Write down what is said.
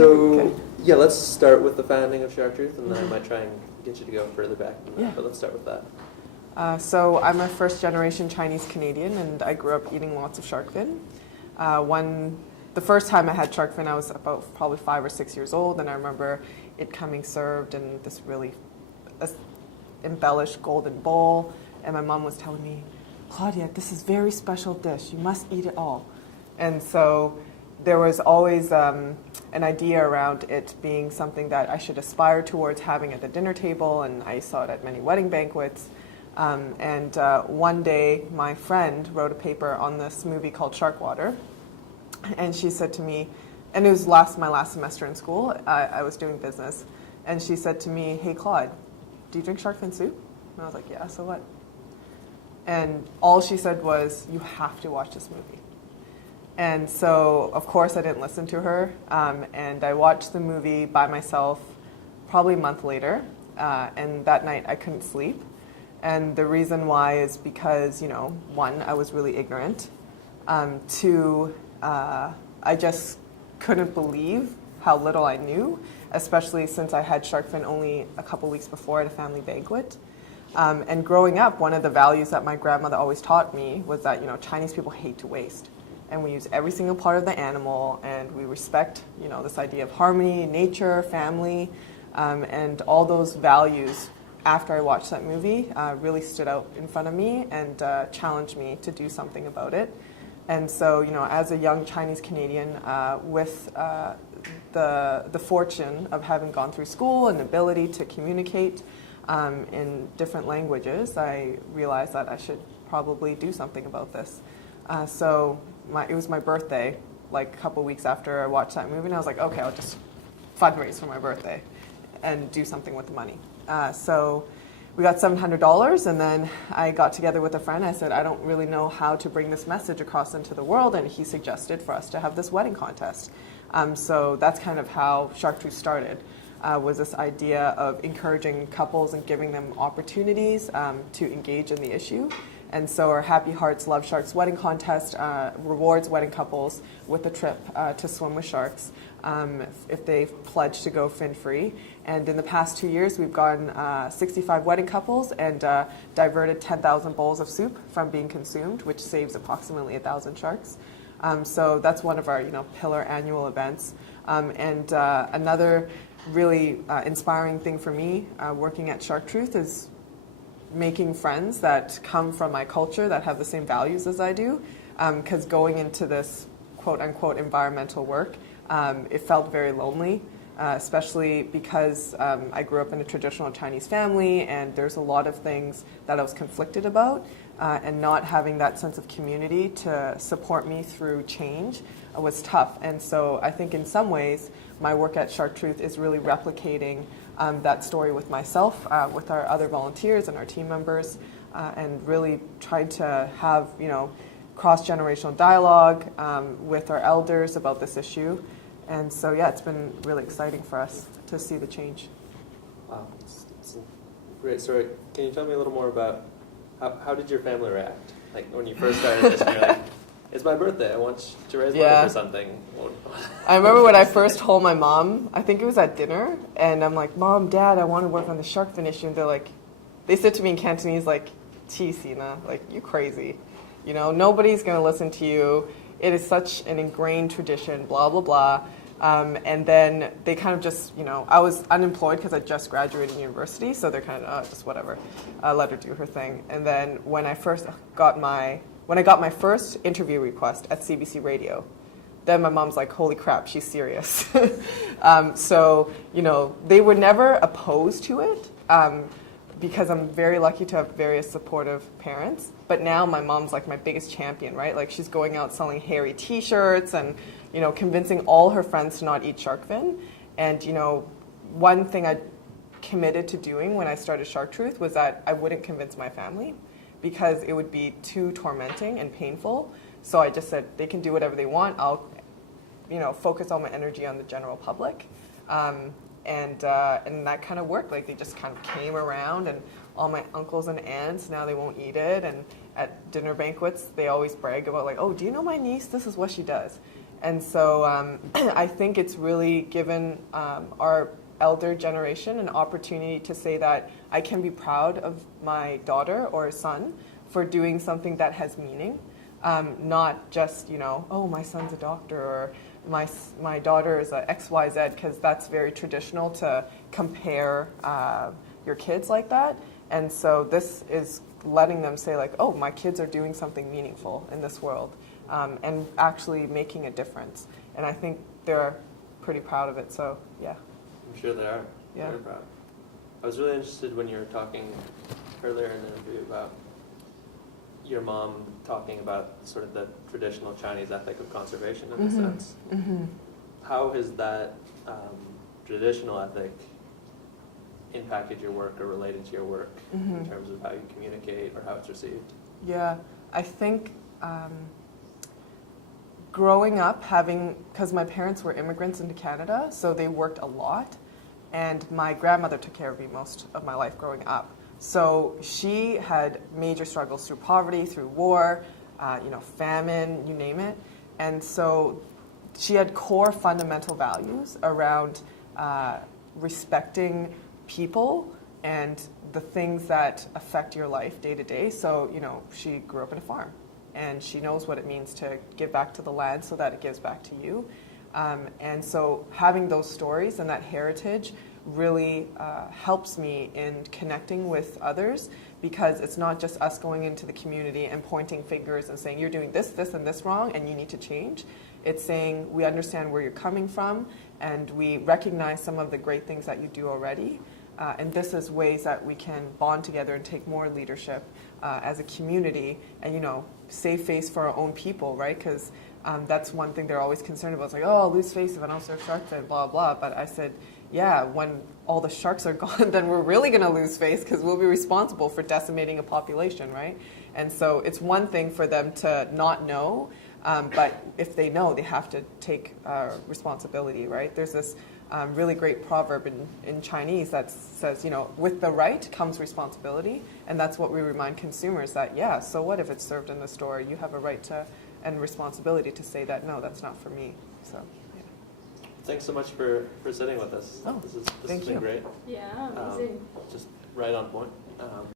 So, yeah, let's start with the founding of Shark Truth, and then I might try and get you to go further back than that, but let's start with that. So I'm a first-generation Chinese Canadian, and I grew up eating lots of shark fin. The first time I had shark fin, I was about probably 5 or 6 years old, and I remember it coming served in this really embellished golden bowl, and my mom was telling me, Claudia, this is a very special dish. You must eat it all. And so there was always an idea around it being something that I should aspire towards having at the dinner table, and I saw it at many wedding banquets. One day, my friend wrote a paper on this movie called Shark Water, and she said to me, and it was my last semester in school, I was doing business, and she said to me, hey Claude, do you drink shark fin soup? And I was like, yeah, so what? And all she said was, you have to watch this movie. And so, of course, I didn't listen to her, and I watched the movie by myself probably a month later, and that night I couldn't sleep. And the reason why is because, one, I was really ignorant. Two, I just couldn't believe how little I knew, especially since I had shark fin only a couple weeks before at a family banquet. And growing up, one of the values that my grandmother always taught me was that, Chinese people hate to waste. And we use every single part of the animal, and we respect, this idea of harmony, nature, family, and all those values. After I watched that movie, really stood out in front of me and challenged me to do something about it. And so, as a young Chinese Canadian with the fortune of having gone through school and the ability to communicate in different languages, I realized that I should probably do something about this. It was my birthday, like a couple weeks after I watched that movie, and I was like, okay, I'll just fundraise for my birthday and do something with the money. So we got $700, and then I got together with a friend. I said, I don't really know how to bring this message across into the world, and he suggested for us to have this wedding contest. So that's kind of how Shark Truth started, was this idea of encouraging couples and giving them opportunities to engage in the issue. And so our Happy Hearts Love Sharks wedding contest rewards wedding couples with a trip to swim with sharks if they've pledged to go fin-free. And in the past 2 years, we've gotten 65 wedding couples and diverted 10,000 bowls of soup from being consumed, which saves approximately 1,000 sharks. So that's one of our pillar annual events. Another really inspiring thing for me working at Shark Truth is making friends that come from my culture that have the same values as I do, because going into this quote-unquote environmental work, it felt very lonely, especially because I grew up in a traditional Chinese family, and there's a lot of things that I was conflicted about, and not having that sense of community to support me through change was tough. And so I think in some ways, my work at Shark Truth is really replicating that story with myself, with our other volunteers and our team members, and really tried to have, cross-generational dialogue with our elders about this issue. And so, yeah, it's been really exciting for us to see the change. Wow, it's a great story. Can you tell me a little more about how did your family react? Like when you first started this, and you're like, it's my birthday, I want to raise money for something. I remember when I first told my mom, I think it was at dinner, and I'm like, Mom, Dad, I want to work on the shark fin issue. And they said to me in Cantonese, like, TC, like, you crazy. Nobody's going to listen to you. It is such an ingrained tradition, blah, blah, blah. And then they kind of just, I was unemployed because I just graduated university, so they're kind of, just whatever, let her do her thing. And then when I got my first interview request at CBC Radio, then my mom's like, holy crap, she's serious. So, they were never opposed to it because I'm very lucky to have very supportive parents. But now my mom's like my biggest champion, right? Like she's going out selling hairy t-shirts and, convincing all her friends to not eat shark fin. And, one thing I committed to doing when I started Shark Truth was that I wouldn't convince my family because it would be too tormenting and painful. So I just said, they can do whatever they want. I'll, focus all my energy on the general public. And that kind of worked. Like they just kind of came around, and all my uncles and aunts, now they won't eat it. And at dinner banquets, they always brag about like, oh, do you know my niece? This is what she does. And so I think it's really given our elder generation an opportunity to say that I can be proud of my daughter or son for doing something that has meaning, not just, oh, my son's a doctor, or my daughter is a XYZ, because that's very traditional to compare your kids like that. And so this is letting them say, like, oh, my kids are doing something meaningful in this world, and actually making a difference. And I think they're pretty proud of it, so yeah. I'm sure they are. Yeah. Very proud. I was really interested when you were talking earlier in the interview about your mom talking about sort of the traditional Chinese ethic of conservation in a sense. Mm-hmm. How has that traditional ethic impacted your work or related to your work in terms of how you communicate or how it's received? Yeah, I think growing up, because my parents were immigrants into Canada, so they worked a lot, and my grandmother took care of me most of my life growing up. So she had major struggles through poverty, through war, famine, you name it. And so she had core fundamental values around respecting people and the things that affect your life day to day. So, she grew up in a farm, and she knows what it means to give back to the land so that it gives back to you. And so having those stories and that heritage really helps me in connecting with others, because it's not just us going into the community and pointing fingers and saying, you're doing this, this, and this wrong, and you need to change. It's saying, we understand where you're coming from, and we recognize some of the great things that you do already. And this is ways that we can bond together and take more leadership as a community, and, save face for our own people, right? Because that's one thing they're always concerned about. It's like, oh, I'll lose face if I don't serve shark fin, blah, blah. But I said, yeah, when all the sharks are gone, then we're really going to lose face, because we'll be responsible for decimating a population, right? And so it's one thing for them to not know, but if they know, they have to take responsibility, right? There's this really great proverb in Chinese that says, with the right comes responsibility. And that's what we remind consumers, that, yeah, so what if it's served in the store? You have a right to and responsibility to say that, no, that's not for me. So, yeah. Thanks so much for sitting with us. Oh, this has thank been you. great. Yeah, amazing. Just right on point.